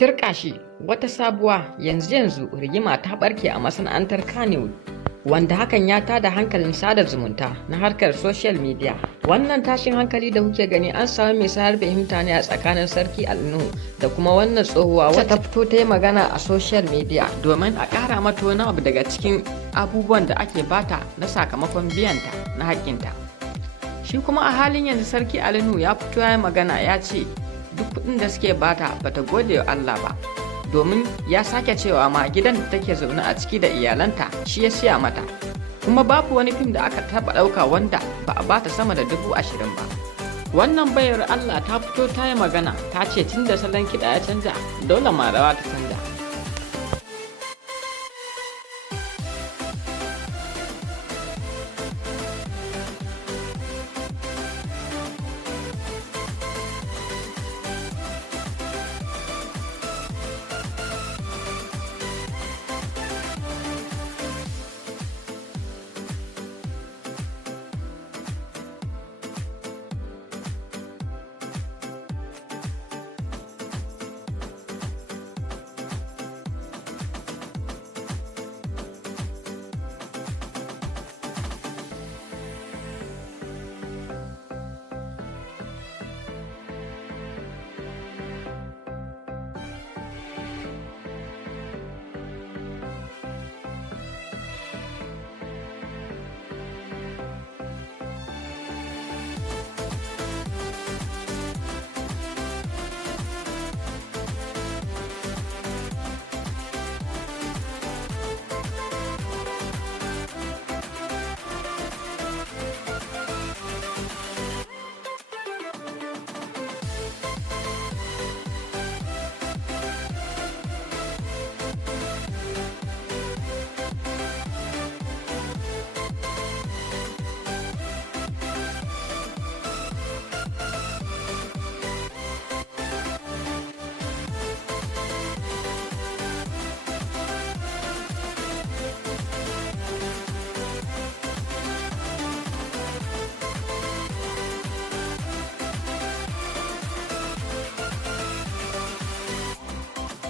Turƙashi wata sabuwa yanzu rigima ta ɓarke a masana'antar Kannywood, wanda hakan ya tada hankalin sada zumunta na harkar social media. Wannan tashin hankali da kuke gani an samu mai sayar da mutane a tsakanin Sarki Ali Nuhu da kuma wannan tsohuwa wacce ta fito ta yi magana a social media domin a ƙara mata wani abu daga cikin abubuwan da ake bata na sakamakon biyanta na haƙƙinta. Shi kuma a halin yanzu Sarki Ali Nuhu ya fito ya yi magana ya ce duk kuɗin da suke bata bata gode wa Allah ba, domin ya sake cewa ma gidan da take zaune a ciki da iyalanta shi ya siya mata, kuma babu wani fim da aka taɓa ɗauka wanda ba a bata sama da 20,000 ba. Wannan bayar Allah ta fito ta yi magana ta ce tun da salon kiɗa ya canja dole ma rawa ta canja.